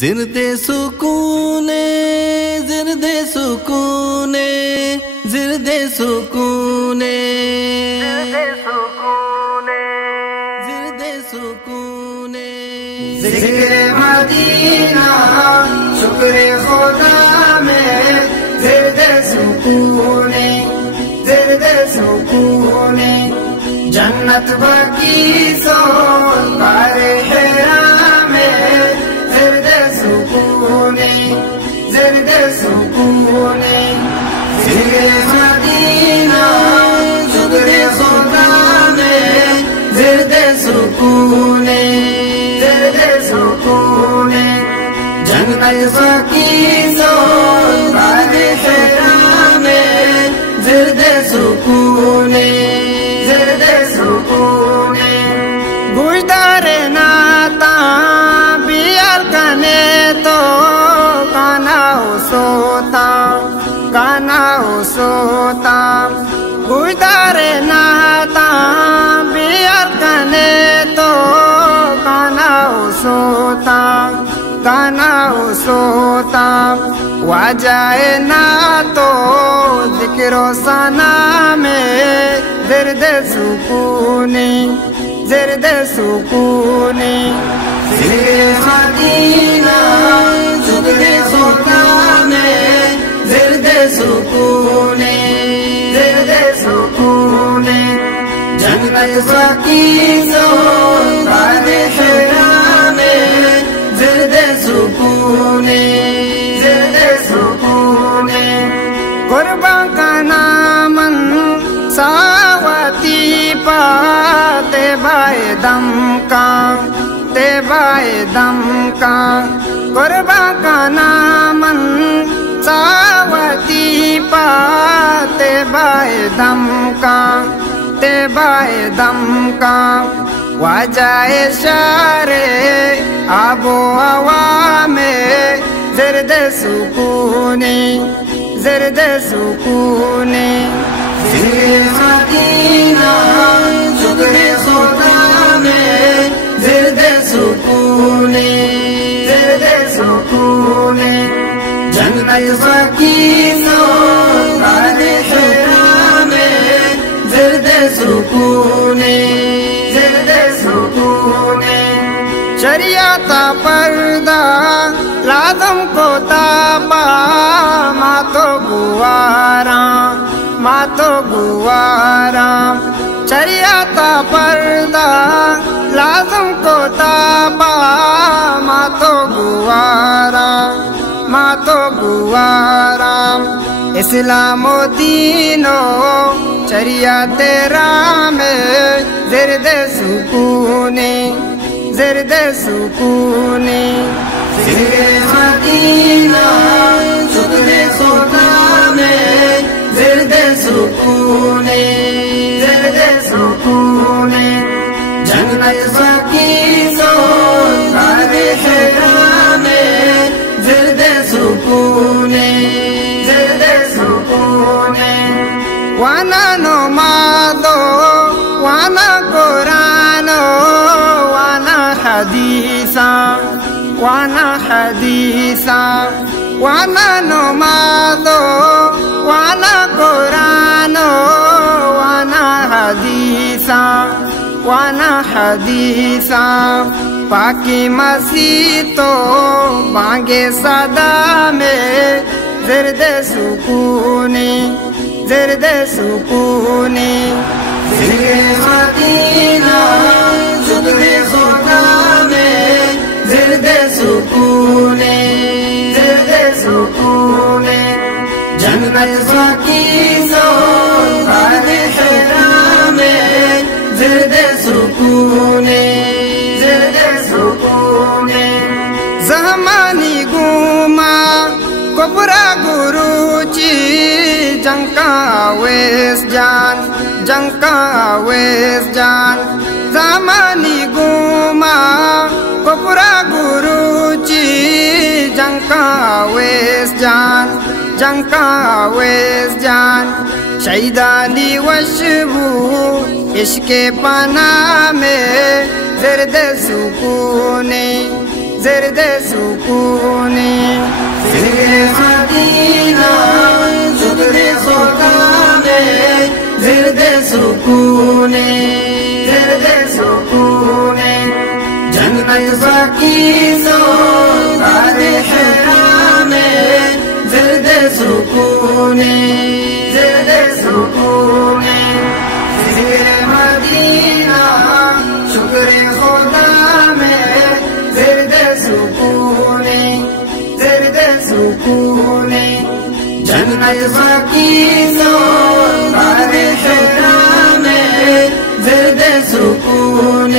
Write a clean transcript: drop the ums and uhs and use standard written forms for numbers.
زرد سکونے زرد سکونے زرد سکونے زرد سکونے ذکر مدینہ شکر خدا میں زرد سکونے زرد سکونے جنت بکی سو بار حرام میں زرد سکونے زرد سکونے ذکر مدینہ شکر خدا میں زرد سکونے زرد سکونے جنت بکی سو بار حرام میں زرد سکونے زرد سکونے گوشدار ناتا بیار کنے تو کانا ہو سوتا کانا ہو سوتا گوشدار ناتا بیار کنے تو کانا ہو سوتا کانا ہو سوتا واجائے نا تو ذکر و ثنا میں زرد سکونے زرد سکونے ذکر مدینہ شکر خدا میں زرد سکونے زرد سکونے جنت بکی سو بار حرام میں زرد سکونے زرد سکونے قربان کا نامن ساوتی پاتے بائے دم کا تے بائے دم کا قربان کا نامن ساوتی پاتے بائے دم کا تے بائے دم کا واجائے شارے آب و ہوا میں زرد سکونے زرد سکونے ذکر مدینہ شکر خدا میں زرد سکونے زرد سکونے جنت بکی سو بار حرام میں زرد سکونے زرد سکونے شریعت پردہ لازم کو تابا ماتو گوارا ماتو گوارا شریعت پردہ لازم کو تابا ماتو گوارا ماتو گوارا اسلام و دینو شریعت رام زرد سکونے زرد سکونے ذکر مدینہ شکر خدا میں زرد سکونے زرد سکونے جنت بکی سو بار حرام میں زرد سکونے زرد سکونے وانا نمازو وانا قرآنو وانا حدیثا وانا حدیثا وانا نمازو وانا قرآنو وانا حدیثا وانا حدیثا پاکی مسیح تو بانگے صدا میں زرد سکونے زرد سکونے ذکر مدینہ شکر خدا میں زرد سکونے زرد سکونے جنت بکی سو بار حرام میں زرد سکونے زرد سکونے زمانی گوما کبرا گرو چی جنکا ویس جان جنکا ویس جان زمانی گوما کبرا گرو چی جنکا ویس جان جنکا ویس جان شیدانی وشبو عشق پناہ میں زرد سکونے زرد سکونے سکون زرد سکون جنت باقی سو تاریخ حرام زرد سکون زرد سکون ذکر مدینہ شکر خدا میں زرد سکون زرد سکون جنت باقی سو تاریخ حرام زرد سکون